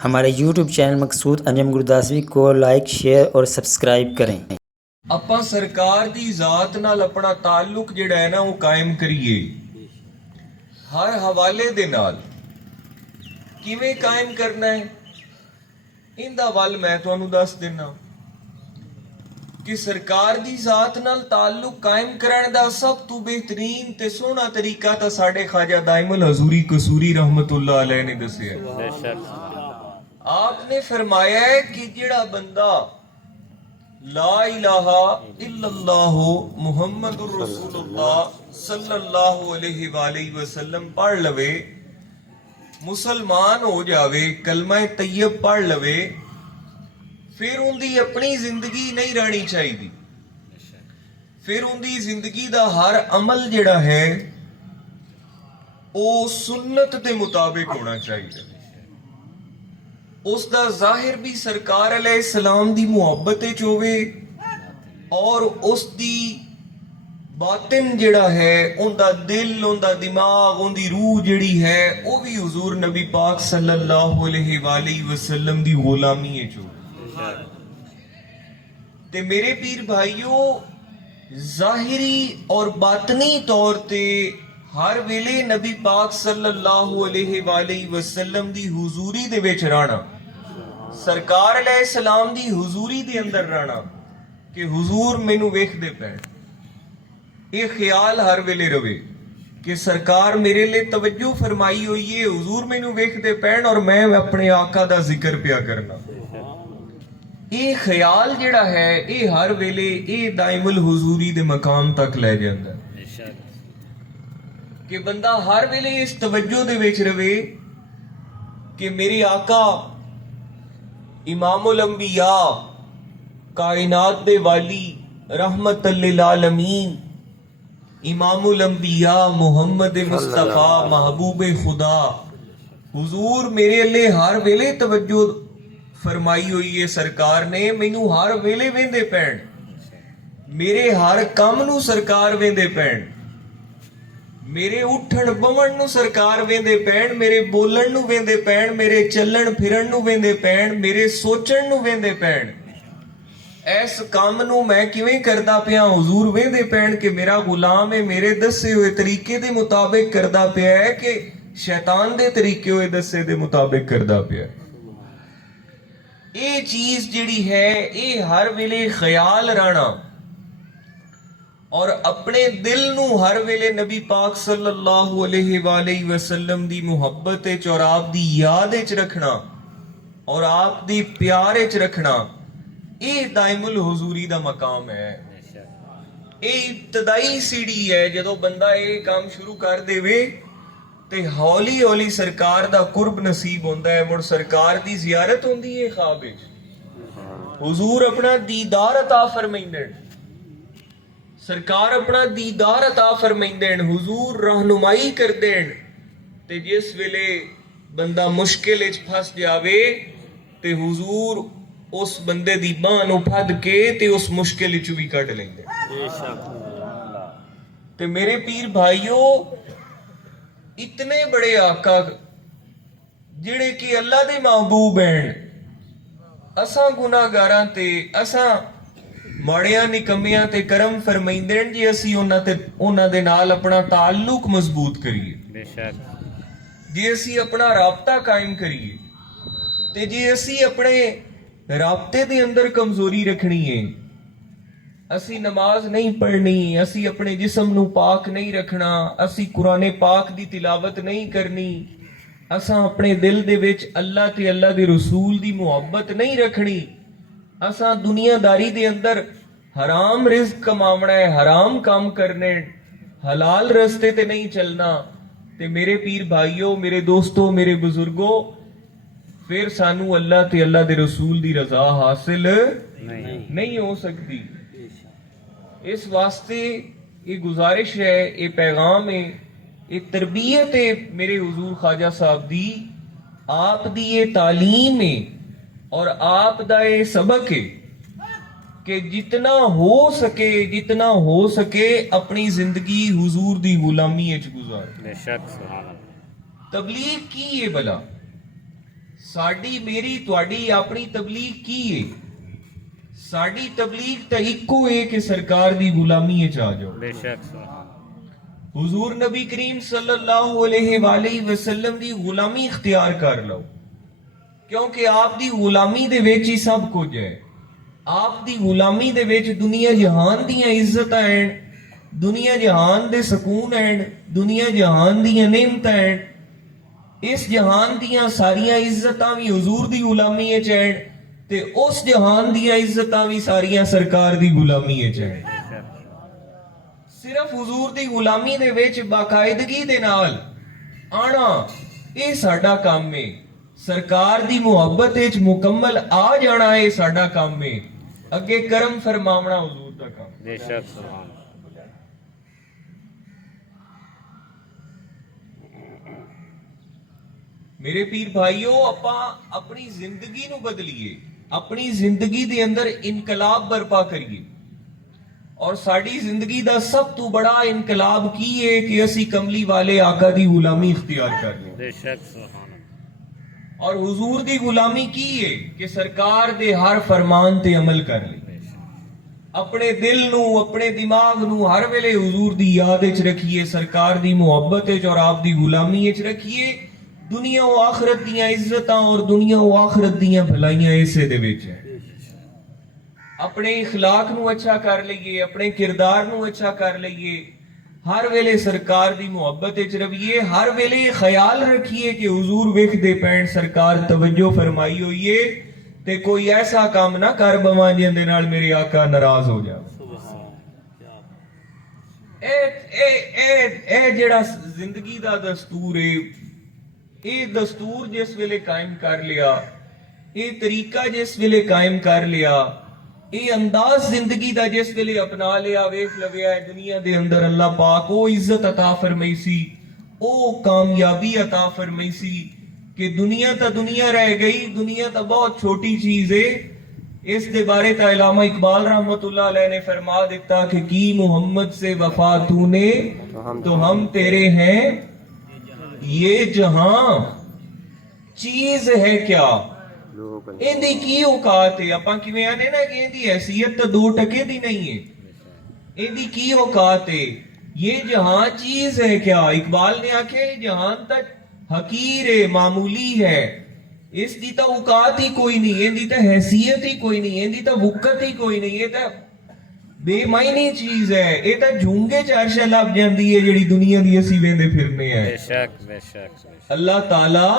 हमारे YouTube channel मकसूद अंजम गुरदासवी को like, share और सब्सक्राइब करें। ਆਪਾਂ ਸਰਕਾਰ ਦੀ ਜ਼ਾਤ ਨਾਲ ਆਪਣਾ ਤਾਲੁਕ ਜਿਹੜਾ ਹੈ ਨਾ ਉਹ ਕਾਇਮ ਕਰੀਏ ਹਰ ਹਵਾਲੇ ਦੇ ਨਾਲ। ਕਿਵੇਂ ਕਾਇਮ ਕਰਨਾ ਹੈ ਇਹਦਾ ਵੱਲ ਮੈਂ ਤੁਹਾਨੂੰ ਦੱਸ ਦਿੰਨਾ ਕਿ ਸਰਕਾਰ ਦੀ ਜ਼ਾਤ ਨਾਲ ਤਾਲੁਕ ਕਾਇਮ ਕਰਨ ਦਾ ਸਭ ਤੋਂ ਬਿਹਤਰੀਨ ਤੇ ਸੋਹਣਾ ਤਰੀਕਾ ਤਾਂ ਸਾਡੇ ਖਾਜਾ ਦਾਇਮੁਲ ਹਜ਼ੂਰੀ ਕਸੂਰੀ ਰਹਿਮਤੁल्लाह अलैह ने दसिया। आपने फरमाया है कि जेड़ा बंदा ला इलाहा इल्लल्लाह मुहम्मदुर रसूलुल्लाह सल्लल्लाहु अलैहि वसल्लम पढ़ लवे, मुसलमान हो जावे, कलमा तैयब पढ़ लवे, फिर उनकी अपनी जिंदगी नहीं रहनी चाहिए। फिर उनकी जिंदगी का हर अमल जिहड़ा है वो सुन्नत के मुताबिक होना चाहिए। उसका जाहिर भी सरकार अलैहिस्सलाम दी मुहब्बत विच होवे और उसदी बातिन जिहड़ा है उनका दिल, उनका दिमाग, उनकी रूह जिहड़ी है वो भी हुजूर नबी पाक सल्लल्लाहु अलैहि वसल्लम दी गुलामी विच होवे। ते मेरे पीर भाइयों, जाहिरी और बातनी तौर ते हर वेले नबी पाक सल्लल्लाहु अलैहि वसल्लम दी हुजूरी दे विच रहना, सरकार अलैहिस्सलाम दी हुजूरी दे अंदर रहना कि हुजूर मैनू वेखदे पैण, ये ख्याल हर वेले रवे कि सरकार मेरे लिए तवज्जो फरमाई हुई है, हुजूर मैनू वेखदे पैण और मैं अपने आका दा जिक्र पिया करना। ये ख्याल जिहड़ा है ये हर वेले ये दाइमुल हुजूरी दे मकाम तक ले जांदा कि बंदा हर वेले इस तवज्जो दे विच रवे कि मेरे आका इमामुल अंबिया, कायनात दे वाली, रहमतल लिल आलमीन, इमामुल अंबिया मुहम्मद मुस्तफा महबूबे खुदा, हुजूर मेरे लिए हर वेले तवज्जो फरमाई हुई है। सरकार ने मैनू हर वेले वेंदे पैण, मेरे हर काम नू सरकार वेंदे पैण, मेरे उठण बवण नू सरकार वेंदे पैण, मेरे बोलण नू वेंदे पैण, मेरे चलण फिरन नू वेंदे पैण, मेरे सोचण नू वेंदे पैण। इस काम नू मैं किवें करदा पिया हुजूर वेंदे पैण कि मेरा गुलाम है मेरे दसे हुए तरीके दे मुताबिक करदा पिया है कि शैतान दे तरीके हुए दसे दे मुताबिक करदा पिया। ये चीज जिहड़ी है ये हर वेले ख्याल रहना और अपने दिल नू हर वेले नबी पाक सल्लल्लाहु अलैहि वसल्लम दी मुहब्बत विच और आप दी याद विच रखना और आप दी प्यार विच रखना, ये दाइमुल हुजूरी दा मकाम है। ये इब्तदाई सीढ़ी है, जदों बंदा ये काम शुरू कर देवे ते हौली हौली सरकार दा कुर्ब नसीब होंदा है। मुड़ सरकार दी जियारत होंदी है ख्वाब विच, हुजूर अपना दीदार अता फरमाइंदे, सरकार अपना दीदार अता फरमाइंदे, हुजूर रहनुमाई करदे। ते जिस वेले बंदा मुश्किल विच फस जावे ते हुजूर उस बंदे दी बांह नूं फड़ के ते उस मुश्किल विचों भी कढ लैंदे। ते मेरे पीर भाइयों, इतने बड़े आका जिहड़े कि अल्लाह दे महबूब हैं, असां गुनाहगारां ते असां माड़ियां निकम्मियां ते करम फरमाइंदे जी असीं उन्हां दे नाल अपना ताल्लुक मजबूत करिए, जे असीं अपना राबता कायम करिए ते जे असीं अपने राबते दे अंदर कमजोरी रखनी है, असी नमाज नहीं पढ़नी, असी अपने जिस्म नू पाक नहीं रखना, असी कुरान पाक दी तिलावत नहीं करनी, असां अपने दिल दे विच अल्लाह ते अल्लाह दे रसूल दी मुहब्बत नहीं रखनी, असां दुनियादारी दे अंदर हराम रिज़्क कमावना है, हराम काम करने, हलाल रस्ते ते नहीं चलना, ते मेरे पीर भाइयों, मेरे दोस्तों, मेरे बुजुर्गों, फिर सानू अल्लाह ते अल्लाह दे रसूल दी रजा हासिल नहीं हो सकती। इस वास्ते ये गुजारिश है, ये पैगाम है, ये तरबियत है मेरे हुजूर ख्वाजा साहब दी, आप दी ये तालीम है और आप दा ये सबक है कि जितना हो सके अपनी जिंदगी हुजूर दी गुलामी विच गुजार। तबलीग की है भला, ਸਾਡੀ ਮੇਰੀ ਤੁਹਾਡੀ ਆਪਣੀ ਤਬਲੀਗ ਕੀ ਹੈ? ਸਾਡੀ ਤਬਲੀਗ ਤਾਂ ਇੱਕੋ ਹੈ ਕਿ ਸਰਕਾਰ ਦੀ ਗੁਲਾਮੀ ਵਿੱਚ ਆ ਜਾਓ। बेशक हुजूर नबी करीम सल्लल्लाहु अलैहि वसल्लम ਦੀ ਗੁਲਾਮੀ ਇਖਤਿਆਰ ਕਰ ਲਓ, ਕਿਉਂਕਿ ਆਪ ਦੀ ਗੁਲਾਮੀ ਦੇ ਵਿੱਚ ਹੀ ਸਭ ਕੁਝ ਹੈ। ਆਪ ਦੀ ਗੁਲਾਮੀ ਦੇ ਵਿੱਚ ਦੁਨੀਆ ਜਹਾਨ ਦੀਆਂ ਇੱਜ਼ਤਾਂ ਹਨ, ਦੁਨੀਆ ਜਹਾਨ ਦੇ ਸਕੂਨ ਹਨ, ਦੁਨੀਆ ਜਹਾਨ ਦੀਆਂ ਨਿਮਤਾਂ ਹਨ। ਇਸ ਜਹਾਨ ਦੀਆਂ ਸਾਰੀਆਂ ਇੱਜ਼ਤਾਂ ਵੀ ਹੁਜ਼ੂਰ ਦੀ ਗੁਲਾਮੀ ਵਿੱਚ ਹਨ ਤੇ ਉਸ ਜਹਾਨ ਦੀਆਂ ਇੱਜ਼ਤਾਂ ਵੀ ਸਾਰੀਆਂ ਸਰਕਾਰ ਦੀ ਗੁਲਾਮੀ ਵਿੱਚ ਹਨ। ਸਿਰਫ ਹੁਜ਼ੂਰ ਦੀ ਗੁਲਾਮੀ ਦੇ ਵਿੱਚ ਬਾਕਾਇਦਗੀ ਦੇ ਨਾਲ ਆਣਾ ਇਹ ਸਾਡਾ ਕੰਮ ਹੈ। ਸਰਕਾਰ ਦੀ ਮੁਹੱਬਤ ਵਿੱਚ ਮੁਕੰਮਲ ਆ ਜਾਣਾ ਇਹ ਸਾਡਾ ਕੰਮ ਹੈ। ਅੱਗੇ ਕਰਮ ਫਰਮਾਵਣਾ ਹੁਜ਼ੂਰ ਦਾ ਕੰਮ। बेशक सुभान ਮੇਰੇ ਪੀਰ ਭਾਈਓ, ਆਪਾਂ ਆਪਣੀ ਜ਼ਿੰਦਗੀ ਨੂੰ ਬਦਲੀਏ, ਆਪਣੀ ਜ਼ਿੰਦਗੀ ਦੇ ਅੰਦਰ ਇਨਕਲਾਬ ਬਰਪਾ ਕਰੀਏ। ਔਰ ਸਾਡੀ ਜ਼ਿੰਦਗੀ ਦਾ ਸਭ ਤੋਂ ਬੜਾ ਇਨਕਲਾਬ ਕੀ ਹੈ ਕਿ ਅਸੀਂ ਕਮਲੀ ਵਾਲੇ ਆਕਾ ਦੀ ਗੁਲਾਮੀ ਇਖਤਿਆਰ ਕਰ ਲਈਏ। बेशक सुभान ਔਰ ਹੁਜ਼ੂਰ ਦੀ ਗੁਲਾਮੀ ਕੀ ਹੈ ਕਿ ਸਰਕਾਰ ਦੇ ਹਰ ਫਰਮਾਨ ਤੇ ਅਮਲ ਕਰ ਲਈ। ਆਪਣੇ ਦਿਲ ਨੂੰ, ਆਪਣੇ ਦਿਮਾਗ ਨੂੰ ਹਰ ਵੇਲੇ ਹੁਜ਼ੂਰ ਦੀ ਯਾਦ ਵਿੱਚ ਰੱਖੀਏ, ਸਰਕਾਰ ਦੀ ਮੁਹੱਬਤ ਵਿੱਚ ਔਰ ਆਪ ਦੀ ਗੁਲਾਮੀ ਵਿੱਚ ਰੱਖੀਏ। ਦੁਨੀਆ ਉਹ ਆਖਰਤ ਦੀਆਂ ਇੱਜ਼ਤਾਂ ਔਰ ਦੁਨੀਆ ਉਹ ਆਖਰਤ ਦੀਆਂ ਭਲਾਈਆਂ ਇਸੇ ਦੇ ਵਿੱਚ ਹੈ। ਆਪਣੇ اخلاق ਨੂੰ ਅੱਛਾ ਕਰ ਲਈਏ, ਆਪਣੇ ਕਿਰਦਾਰ ਨੂੰ ਅੱਛਾ ਕਰ ਲਈਏ, ਹਰ ਵੇਲੇ ਸਰਕਾਰ ਦੀ ਮੁਹੱਬਤ ਵਿੱਚ ਰਹੀਏ, ਹਰ ਵੇਲੇ ਖਿਆਲ ਰੱਖੀਏ ਕਿ ਹੁਜ਼ੂਰ ਵੇਖਦੇ ਪੈਣ, ਸਰਕਾਰ ਤਵੱਜੋ ਫਰਮਾਈ ਹੋਈ ਏ ਤੇ ਕੋਈ ਐਸਾ ਕੰਮ ਨਾ ਕਰ ਬਵਾਂ ਜਿਹਦੇ ਨਾਲ ਮੇਰੇ ਆਕਾ ਨਾਰਾਜ਼ ਹੋ ਜਾਵੇ। ਇਹ ਜਿਹੜਾ ਜ਼ਿੰਦਗੀ ਦਾ ਦਸਤੂਰ ਏ, ਇਹ ਦਸਤੂਰ ਜਿਸ ਵੇਲੇ ਕਾਇਮ ਕਰ ਲਿਆ, ਇਹ ਤਰੀਕਾ ਜਿਸ ਵੇਲੇ ਕਾਇਮ ਕਰ ਲਿਆ, ਇਹ ਅੰਦਾਜ਼ ਜ਼ਿੰਦਗੀ ਦਾ ਜਿਸ ਵੇਲੇ ਅਪਣਾ ਲਿਆ, ਵੇਖ ਲਵਿਆ ਦੁਨੀਆ ਦੇ ਅੰਦਰ ਅੱਲਾਹ ਪਾਕ ਉਹ ਇੱਜ਼ਤ ਅਤਾ ਫਰਮਾਈ ਸੀ, ਉਹ ਕਾਮਯਾਬੀ ਅਤਾ ਫਰਮਾਈ ਸੀ ਕਿ ਦੁਨੀਆ ਤਾਂ ਦੁਨੀਆ ਰਹਿ ਗਈ, ਦੁਨੀਆ ਤਾਂ ਬਹੁਤ ਛੋਟੀ ਚੀਜ਼ ਏ। ਇਸ ਦੇ ਬਾਰੇ ਤਾਂ ਇਲਾਮਾ ਇਕਬਾਲ रहमतुल्लाह अलैह ने फरमा ਦਿੱਤਾ कि की मोहम्मद से वफा तूने तो हम तेरे हैं, ये जहां चीज है क्या, ਇਹਦੀ ਕੀ ਔਕਾਤ ਹੈ। ਆਪਾਂ ਕਿਵੇਂ ਆਨੇ ਨਾ ਕਿ ਇਹਦੀ ਹੈਸੀਅਤ ਤਾਂ 2 ਟਕੇ ਦੀ ਨਹੀਂ ਹੈ, ਇਹਦੀ ਕੀ ਔਕਾਤ ਹੈ। ਇਹ ਜਹਾਂ ਚੀਜ਼ ਹੈ क्या, इकबाल ने आखे ये जहान तक हकीर है, मामूली है, ਇਸ ਦੀ ਤਾਂ ਔਕਾਤ ਹੀ ਕੋਈ ਨਹੀਂ, ਇਹਦੀ ਤਾਂ ਹੈਸੀਅਤ ਹੀ ਕੋਈ ਨਹੀਂ, ਇਹਦੀ ਤਾਂ ਵਕਤ ਹੀ ਕੋਈ ਨਹੀਂ, ਇਹ ਤਾਂ ਬੇਮਾਇਨੀ ਚੀਜ਼ ਹੈ। ਇਹ ਤਾਂ ਝੂੰਗੇ ਚ ਅਰਸ਼ ਲੱਭ ਜਾਂਦੀ ਹੈ ਜਿਹੜੀ ਦੁਨੀਆ ਦੀ ਅਸੀਂ ਵੇਂਦੇ ਫਿਰਨੇ ਆ। बेशक बेशक अल्लाह ताला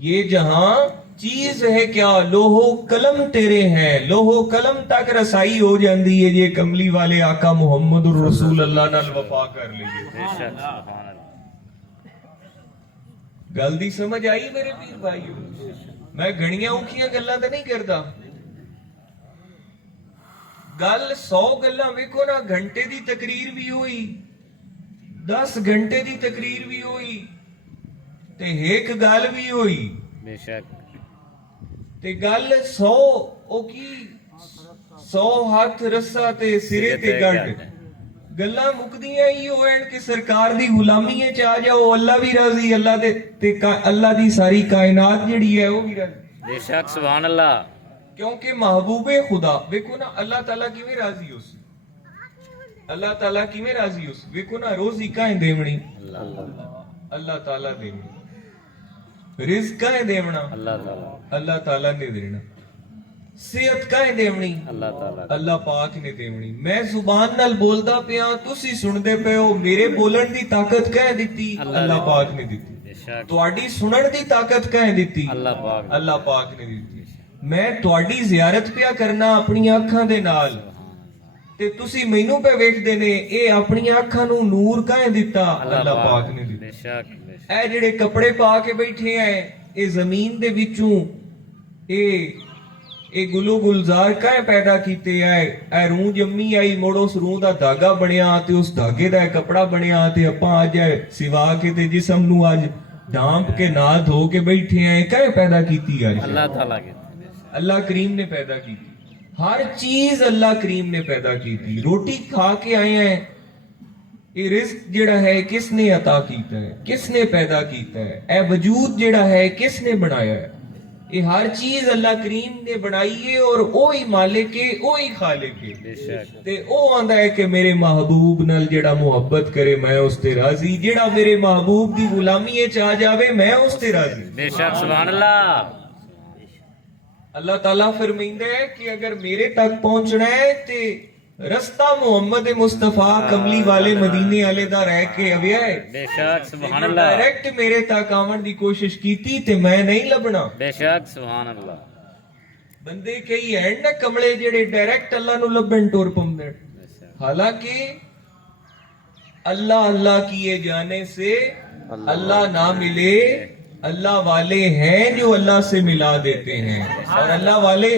ये जहां चीज है क्या, लोहो कलम तेरे हैं, लोहो कलम तक रसाई हो जाती है जे कमली वाले आका मुहम्मद रसूल अल्लाह नाल वफा कर लईए। बेशक सुभान अल्लाह गल दी समझ आई मेरे पीर भाईओ? मैं घणियां औखियां गल्लां तां नहीं करदा, गल 100 गल्लां वेखो ना, घंटे दी तकरीर भी होई, 10 घंटे दी तकरीर भी होई ते एक गल भी होई बेशक ते गल 100 ओ की 100 हाथ रस्सा ते सिरे ते गढ़। गल्लां मुकदियां ही होण कि सरकार दी गुलामी च आ जाओ, अल्लाह भी राजी, अल्लाह दे ते अल्लाह दी सारी कायनात जेड़ी है वो भी राजी। बेशक सुभान अल्लाह क्योंकि महबूबे खुदा वेखो ना, अल्लाह ताला किवें राजी होस, अल्लाह ताला किवें राजी होस। वेखो ना, रोजी काहे देवणी, अल्लाह ताला देवणी, रिज़्क काहे देवना, अल्लाह ताला अल्लाह ताला ने देना, सेहत काहे देवनी, अल्लाह ताला अल्लाह पाक ने देवनी। मैं जुबान नाल बोलदा पिया, तुसी सुनदे पे हो, मेरे बोलण दी ताकत काहे दित्ती, अल्लाह पाक ने दित्ती। बेशक तुहाडी सुनण दी ताकत काहे दित्ती, अल्लाह पाक अल्लाह पाक ने दित्ती। मैं तुहाडी ज़ियारत पिया करना अपनी अखां दे नाल ते तुसी मैनू पे वेखदे ने, ਇਹ ਆਪਣੀਆਂ ਅੱਖਾਂ ਨੂੰ ਨੂਰ ਕਾहे ਦਿੱਤਾ, ਅੱਲਾਹ ਪਾਕ ਨੇ ਦਿੱਤਾ। बेशक ਇਹ ਜਿਹੜੇ ਕੱਪੜੇ ਪਾ ਕੇ ਬੈਠੇ ਆ, ਇਹ ਜ਼ਮੀਨ ਦੇ ਵਿੱਚੋਂ ਇਹ ਗੁਲੂ ਗੁਲਜ਼ਾਰ ਕਾहे ਪੈਦਾ ਕੀਤੇ ਆ। ਇਹ ਰੂਹ ਜੰਮੀ ਆਈ, ਮੁੜ ਉਸ ਰੂਹ ਦਾ ਧਾਗਾ ਬਣਿਆ ਤੇ ਉਸ ਧਾਗੇ ਦਾ ਕੱਪੜਾ ਬਣਿਆ ਤੇ ਆਪਾਂ ਅੱਜ ਸਿਵਾ ਕੇ ਤੇ ਜਿਸਮ ਨੂੰ ਅੱਜ ਢਾਂਪ ਕੇ ਨਾ ਧੋ ਕੇ ਬੈਠੇ ਆ। ਕਾहे ਪੈਦਾ ਕੀਤੀ ਆ, अल्लाह ताला के अल्लाह करीम ने पैदा की थी। हर चीज अल्लाह करीम ने पैदा की थी। रोटी खा के आए हैं, ਇਹ ਰਿਜ਼ਕ ਜਿਹੜਾ ਹੈ ਕਿਸਨੇ ਅਤਾ ਕੀਤਾ ਹੈ, ਕਿਸਨੇ ਪੈਦਾ ਕੀਤਾ ਹੈ, ਇਹ ਵਜੂਦ ਜਿਹੜਾ ਹੈ ਕਿਸਨੇ ਬਣਾਇਆ ਹੈ। ਇਹ ਹਰ ਚੀਜ਼ ਅੱਲਾਹ ਕਰੀਮ ਨੇ ਬਣਾਈ ਹੈ ਔਰ ਉਹ ਹੀ ਮਾਲਿਕ ਹੈ, ਉਹ ਹੀ ਖਾਲਿਕ ਹੈ। ਬੇਸ਼ੱਕ ਤੇ ਉਹ ਆਂਦਾ ਹੈ ਕਿ ਮੇਰੇ महबूब ਨਾਲ ਜਿਹੜਾ ਮੁਹੱਬਤ ਕਰੇ ਮੈਂ ਉਸ ਤੇ ਰਾਜ਼ੀ, ਜਿਹੜਾ ਮੇਰੇ महबूब ਦੀ ਗੁਲਾਮੀ ਵਿੱਚ ਆ ਜਾਵੇ ਮੈਂ ਉਸ ਤੇ ਰਾਜ਼ੀ। ਬੇਸ਼ੱਕ ਸੁਭਾਨ ਅੱਲਾਹ। अल्लाह ताला फरमाइंदा है कि अगर मेरे तक पहुंचना है ते रस्ता मोहम्मद मुस्तफा कमली वाले मदीने वाले दा रह के अविया है। ਬੇਸ਼ੱਕ ਸੁਭਾਨ ਅੱਲਾਹ। डायरेक्ट मेरे तक आवन दी कोशिश कीती ते मैं नहीं लभना। ਬੇਸ਼ੱਕ ਸੁਭਾਨ ਅੱਲਾਹ। बंदे कई हैं ना कमले जेड़े डायरेक्ट अल्लाह नु लभन टुर पौंदे। हालांकि अल्लाह अल्लाह किए जाने से अल्लाह ना मिले, अल्लाह वाले हैं जो अल्लाह से मिला देते हैं। और अल्लाह वाले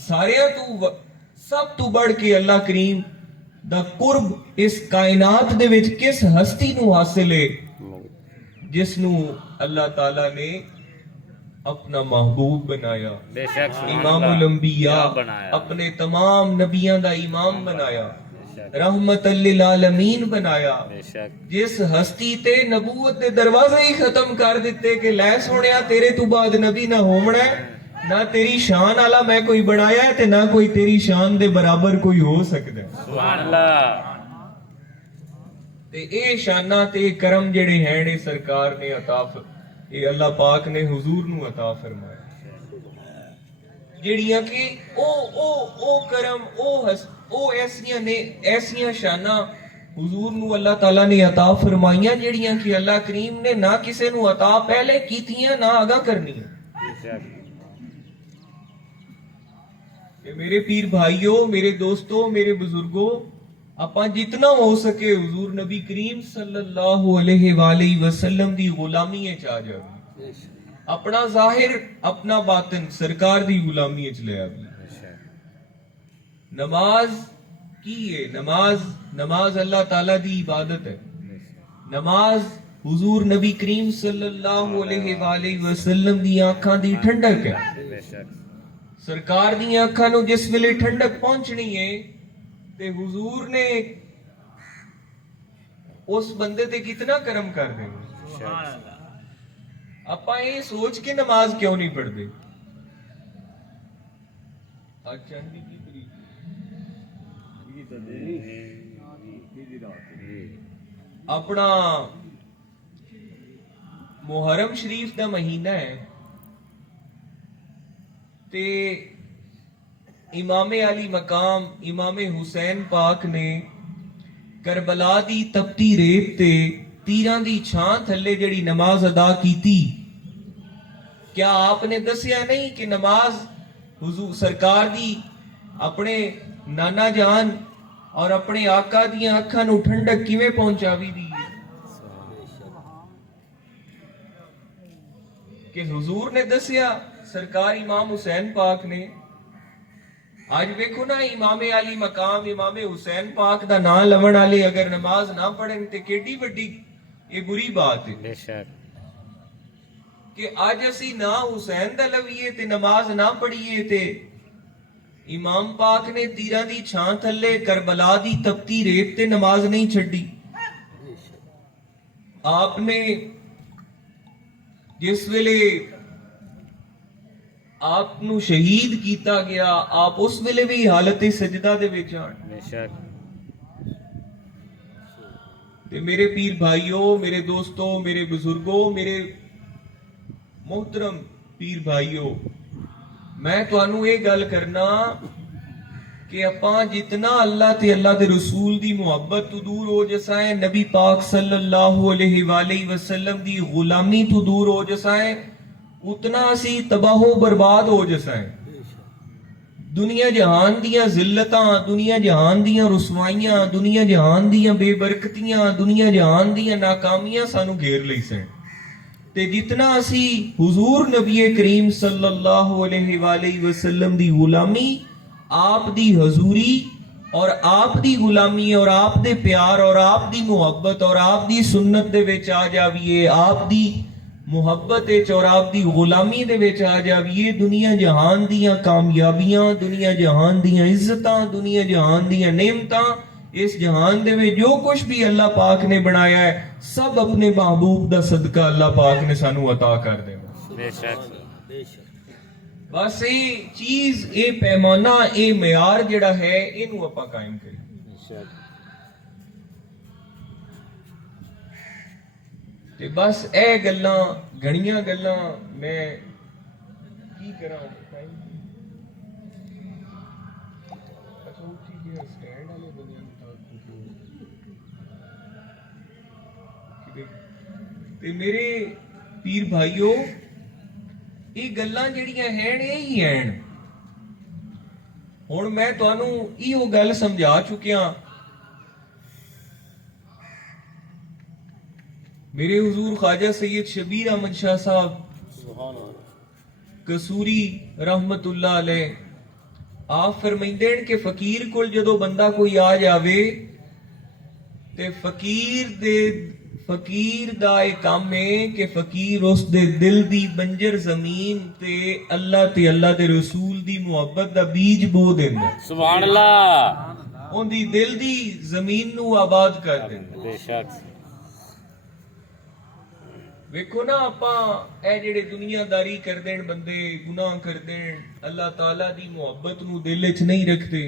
सारे तू सब तू बढ़ के अल्लाह करीम दा कुर्ब इस कायनात दे विच किस हस्ती नू हासिल है जिस नू अल्लाह ताला ने अपना महबूब बनाया, ਬੇਸ਼ੱਕ ਸੁਭਾਨ इमामुल ਅੱਲਾਹ। अंबिया क्या बनाया? अपने तमाम नबियां दा इमाम बनाया, ਬੇਸ਼ੱਕ रहमतल लिल आलमीन बनाया। ਬੇਸ਼ੱਕ जिस हस्ती ते नबूवत दे दरवाजे ही खत्म कर दिते कि लै सोनिया तेरे तू बाद नबी ना होमना है, ना तेरी शान आला मैं कोई बनाया है ते ना कोई तेरी शान दे बराबर कोई हो सकदा है। ਸੁਭਾਨ ਅੱਲਾਹ। ते ए शाना ते करम जेड़े हैं ने सरकार ने ये अल्लाह पाक ने हुजूर नू अता फरमाया, ਜਿਹੜੀਆਂ ਕਿ ਉਹ ਕਰਮ ਉਹ ਐਸੀਆਂ ਸ਼ਾਨਾਂ हुजूर ਨੂੰ अल्लाह ताला ने अता फरमाइयां ਜਿਹੜੀਆਂ ਕਿ अल्लाह करीम ने ना ਕਿਸੇ ਨੂੰ अता पहले कीतियां ना आगा करनियां। ਬੇਸ਼ੱਕ ਤੇ ਮੇਰੇ ਪੀਰ ਭਾਈਓ, ਮੇਰੇ ਦੋਸਤੋ, ਮੇਰੇ ਬਜ਼ੁਰਗੋ, ਆਪਾਂ ਜਿੰਨਾ ਹੋ ਸਕੇ हुजूर नबी करीम सल्लल्लाहु अलैहि वसल्लम ਦੀ ਗੁਲਾਮੀ ਵਿੱਚ ਆ ਜਾਵੇ। अपना जाहिर अपना बातिन सरकार दी गुलामी च ले आवी। नमाज की है, नमाज अल्लाह ताला दी इबादत है। नमाज हुजूर नबी करीम सल्लल्लाहु अलैहि वसल्लम दी आंखां दी ठंडक है। ਬੇਸ਼ੱਕ सरकार दी आंखां नू जिस वेले ठंडक पहुंचनी है ते हुजूर ने उस बंदे ते कितना करम कर देंगे। ਆਪਾਂ ਇਹ ਸੋਚ ਕੇ ਨਮਾਜ਼ ਕਿਉਂ ਨਹੀਂ ਪੜ੍ਹਦੇ? ਅੱਛਾ ਕੀ ਤਰੀਕ ਆਪਣਾ ਮੁਹਰਮ ਸ਼ਰੀਫ ਦਾ ਮਹੀਨਾ ਹੈ ਤੇ ਇਮਾਮੇ ਅਲੀ ਮਕਾਮ ਇਮਾਮੇ ਹੁਸੈਨ ਪਾਕ ਨੇ ਕਰਬਲਾ ਦੀ ਤਪਤੀ ਰੇਤ ਤੇ तीरां दी छां थल्ले जड़ी नमाज अदा कीती। क्या आपने दसिया नहीं कि नमाज हुजूर सरकार दी अपने नाना जान और अपने आका दियां अखां नू ठंडक किवें पहुंचावी दी है? कि हुजूर ने दसिया सरकार इमाम हुसैन पाक ने। आज देखो ना इमामे अली मकाम इमामे हुसैन पाक दा नाम लवण वाले अगर नमाज ना पढ़न ते केडी वड्डी ये बुरी बात है ਬੇਸ਼ੱਕ कि आज असी ना हुसैन दा लवीए ते नमाज ना पढ़िए ते इमाम पाक ने तीरां दी छां थल्ले करबला दी तपती रेत ते नमाज नहीं छड्डी। आपने जिस वेले आप नू शहीद कीता गया आप उस वेले भी हालत सजदा दे विच आण। ਬੇਸ਼ੱਕ ते मेरे पीर भाइयों, मेरे दोस्तों, मेरे बुजुर्गों, मेरे मोहतरम पीर भाइयों, मैं तुहानू ये गल करना कि आपां जितना अल्लाह ते अल्लाह दे रसूल दी मुहब्बत तो दूर हो जसाएं, नबी पाक सल्लल्लाहु अलैहि वसल्लम दी गुलामी तो दूर हो जसाएं, उतना असी तबाहो बर्बाद हो जसाएं। दुनिया जहान दियां जिल्लतां, दुनिया जहान दियां रुसवाइयां, दुनिया जहान दियां बेबरकतियां, दुनिया जहान दियां नाकामियां सानू घेर लई सन ते जितना असी हुजूर नबी करीम सल्लल्लाहु अलैहि वसल्लम दी गुलामी, आप दी हजूरी और आप दी गुलामी और आप दे प्यार और आप दी मुहब्बत और आप दी सुन्नत दे विच आ जावीए, आप दी मुहब्बत और आप दी गुलामी दे विच आ जावीए, दुनिया जहान दियां कामयाबियां, दुनिया जहान दियां इज्जतां, दुनिया जहान दियां नेमतां इस जहान दे विच जो कुछ भी अल्लाह पाक ने बनाया है सब अपने महबूब दा सदका अल्लाह पाक ने सानू अता कर देना। बेशक बस ये चीज ये पैमाना ये मियार जिहड़ा है इनू आपां कायम करिए। बेशक ते बस ए गल्लां घणियां गल्लां मैं की करा ते मेरे पीर भाइयों ये गल्लां ਜਿਹੜੀਆਂ हैं यही हैं। ਹੁਣ मैं ਤੁਹਾਨੂੰ ਇਹੋ ਗੱਲ ਸਮਝਾ ਚੁੱਕਿਆ। मेरे हुजूर ख्वाजा सैयद शबीर अहमद शाह साहब कसूरी रहमतुल्लाह अलैह आप फरमाइंदे हैं कि फकीर कोल जदों बंदा कोई आ जावे ते फकीर दा एक काम है कि फकीर उस दे दिल दी बंजर जमीन ते अल्लाह दे रसूल दी मुहब्बत दा बीज बो देंदा। सुभान अल्लाह ओंदी दिल दी जमीन नू आबाद कर देंदा। बेशक ਵੇਖੋ ਨਾ ਆਪਾਂ ਇਹ ਜਿਹੜੇ ਦੁਨੀਆਦਾਰੀ ਕਰਦੇ ਨੇ ਬੰਦੇ ਗੁਨਾਹ ਕਰਦੇ ਨੇ ਅੱਲਾਹ ਤਾਲਾ ਦੀ ਮੁਹੱਬਤ ਨੂੰ ਦਿਲ ਵਿੱਚ ਨਹੀਂ ਰੱਖਦੇ।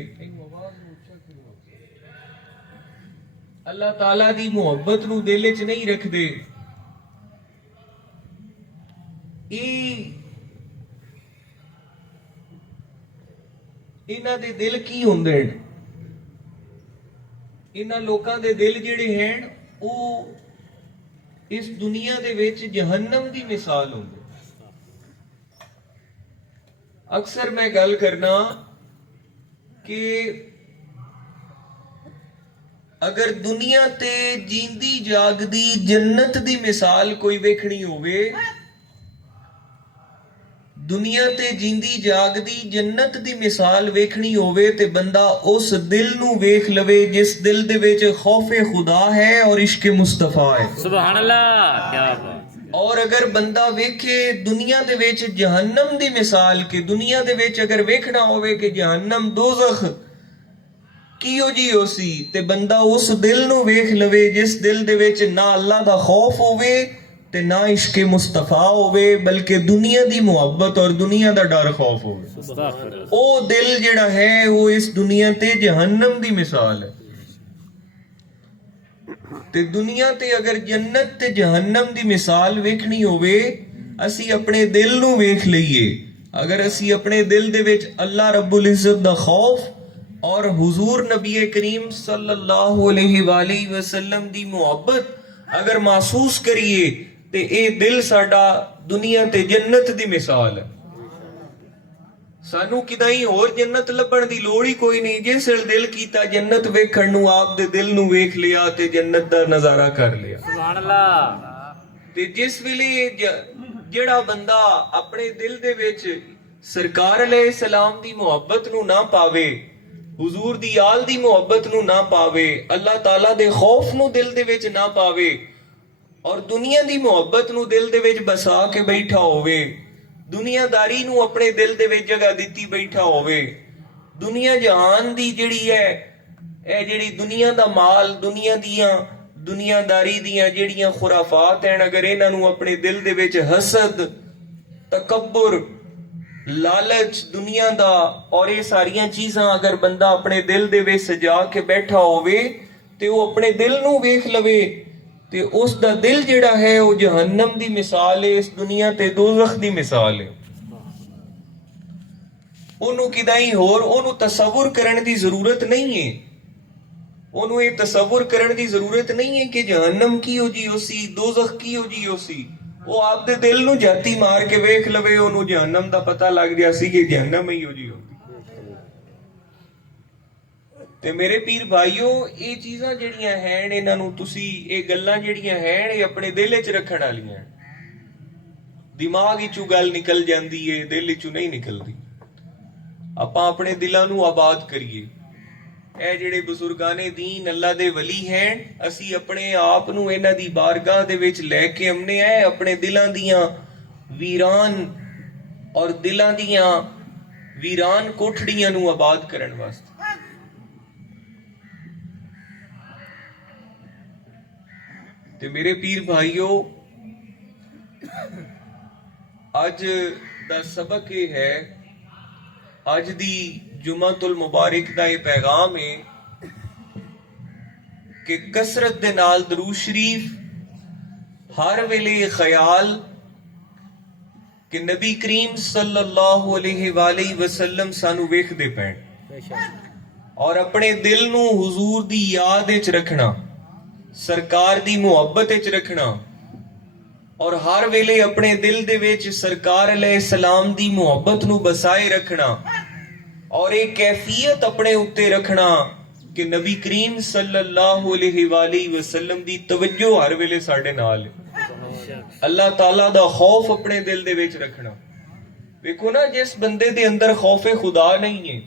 ਅੱਲਾਹ ਤਾਲਾ ਦੀ ਮੁਹੱਬਤ ਨੂੰ ਦਿਲ ਵਿੱਚ ਨਹੀਂ ਰੱਖਦੇ। ਇਹਨਾਂ ਦੇ ਦਿਲ ਕੀ ਹੁੰਦੇ ਨੇ? ਇਹਨਾਂ ਲੋਕਾਂ ਦੇ ਦਿਲ ਜਿਹੜੇ ਹਨ ਉਹ इस दुनिया दे विच जहन्नम दी मिसाल होंदे। अक्सर मैं गल करना कि अगर दुनिया ते जींदी जागदी जन्नत दी मिसाल कोई वेखनी होवे, दुनिया ते जींदी जागदी जन्नत दी मिसाल वेखनी होवे ते बंदा उस दिल नू वेख लवे जिस दिल दे विच खौफे खुदा है और इश्क मुस्तफा है। सुभान अल्लाह क्या बात। और अगर बंदा वेखे दुनिया दे विच जहन्नम दी मिसाल के दुनिया दे विच अगर वेखना होवे कि जहन्नम दोज़ख कियो जी होसी ते बंदा उस दिल नू वेख लवे जिस दिल दे विच ना अल्लाह दा खौफ होवे ते ना इश्क मुस्तफा होवे बल्कि दुनिया दी मुहब्बत और दुनिया दा डर खौफ होवे। ओ दिल जिहड़ा है वो इस दुनिया ते जहन्नम दी मिसाल है। ते दुनिया ते अगर जन्नत ते जहन्नम दी मिसाल वेखनी होवे असी अपने दिल नू वेख लईए। अगर असी अपने दिल दे विच अल्लाह रब्बुल इज्जत दा खौफ और हुजूर नबी करीम सल्लल्लाहु अलैहि वसल्लम दी मुहब्बत अगर महसूस करिए ते ए दिल साडा दुनिया ते जन्नत दी मिसाल है। सानू किदाई होर जन्नत लभण दी लोड़ ही कोई नहीं। जिस दिल कीता जन्नत वेखण नू आप दे दिल नू वेख लिया ते जन्नत दा नजारा कर लिया। सुभान अल्लाह। ते जिस वेले जेड़ा बंदा अपने दिल दे विच सरकार अलैहिस्सलाम दी मुहब्बत नू ना पावे, हुजूर दी आल दी मुहब्बत नू ना पावे, अल्लाह ताला दे खौफ नू दिल दे विच ना पावे और दुनिया दी मुहब्बत नू दिल दे विच बसा के बैठा होवे, दुनियादारी नू अपने दिल दे विच जगह दित्ती बैठा होवे, दुनिया जहान दी जिहड़ी है ए जिहड़ी दुनिया दा माल दुनियादारी दियां जिहड़ियां खुराफात हैं अगर इन्हां नू अपने दिल दे विच हसद तकब्बुर लालच दुनिया दा और ये सारियां चीजां अगर बंदा अपने दिल दे विच सजा के बैठा होवे ते वो अपने दिल नू वेख लवे ते उस दा दिल जिहड़ा है वो जहन्नम दी मिसाल है, इस दुनिया ते दोज़ख दी मिसाल है। ओनू किदाई होर ओनू तसव्वुर करन दी जरूरत नहीं है। ओनू ये तसव्वुर करन दी जरूरत नहीं है कि जहन्नम की हो जी होसी दोज़ख की हो जी होसी। वो आप दे दिल नू जाती मार के वेख लवे ओनू जहन्नम दा पता लग गया सी कि जहन्नम ही हो जी होती। ते मेरे पीर भाइयों ये चीज़ां जिहड़ियां हैं इन्हां नू तुसी ये गल्लां जिहड़ियां हैं ये अपने दिल विच रखण वालियां। दिमाग विचों गल निकल जांदी है दिल विचों नहीं निकलदी। आपां अपने दिलां नू आबाद करिए। ਇਹ ਜਿਹੜੇ ਬਜ਼ੁਰਗਾਨੇ दीन अल्लाह दे वली हैं ਅਸੀਂ अपने आप ਨੂੰ ਇਹਨਾਂ ਦੀ ਬਾਰਗਾਹ ਦੇ ਵਿੱਚ ਲੈ ਕੇ ਆਮਨੇ ਆ ਆਪਣੇ ਦਿਲਾਂ ਦੀਆਂ ਵੀਰਾਨ ਔਰ ਦਿਲਾਂ ਦੀਆਂ ਵੀਰਾਨ ਕੋਠੜੀਆਂ ਨੂੰ ਆਬਾਦ ਕਰਨ ਵਾਸਤੇ। ਤੇ ਮੇਰੇ ਪੀਰ ਭਾਈਓ, ਅੱਜ ਦਾ ਸਬਕ ਇਹ ਹੈ, ਅੱਜ ਦੀ ਜੁਮਾਤੁਲ ਮੁਬਾਰਕ ਦਾ ਇਹ ਪੈਗਾਮ ਹੈ ਕਿ ਕਸਰਤ ਦੇ ਨਾਲ ਦਰੂਦ ਸ਼ਰੀਫ, ਹਰ ਵੇਲੇ ਖਿਆਲ ਕਿ ਨਬੀ ਕਰੀਮ ਸੱਲੱਲਾਹੁ ਅਲੈहि ਵਸੱਲਮ ਸਾਨੂੰ ਵੇਖਦੇ ਪੈਣ ਔਰ ਆਪਣੇ ਦਿਲ ਨੂੰ ਹੁਜ਼ੂਰ ਦੀ ਯਾਦ ਵਿੱਚ ਰੱਖਣਾ, ਸਰਕਾਰ ਦੀ ਮੁਹੱਬਤ ਵਿੱਚ ਰੱਖਣਾ ਔਰ ਹਰ ਵੇਲੇ ਆਪਣੇ ਦਿਲ ਦੇ ਵਿੱਚ ਸਰਕਾਰ ਅਲੈਹਿਸਲਾਮ ਦੀ ਮੁਹੱਬਤ ਨੂੰ ਬਸਾਏ ਰੱਖਣਾ ਔਰ ਇਹ ਕੈਫੀਅਤ ਆਪਣੇ ਉੱਤੇ ਰੱਖਣਾ ਕਿ ਨਬੀ ਕਰੀਮ ਸੱਲੱਲਾਹੁ ਅਲੈहि ਵਸੱਲਮ ਦੀ ਤਵੱਜੋ ਹਰ ਵੇਲੇ ਸਾਡੇ ਨਾਲ ਹੈ। ਅੱਲਾਹ ਤਾਲਾ ਦਾ ਖੌਫ ਆਪਣੇ ਦਿਲ ਦੇ ਵਿੱਚ ਰੱਖਣਾ। ਵੇਖੋ ਨਾ, ਜਿਸ ਬੰਦੇ ਦੇ ਅੰਦਰ ਖੌਫੇ ਖੁਦਾ ਨਹੀਂ ਹੈ,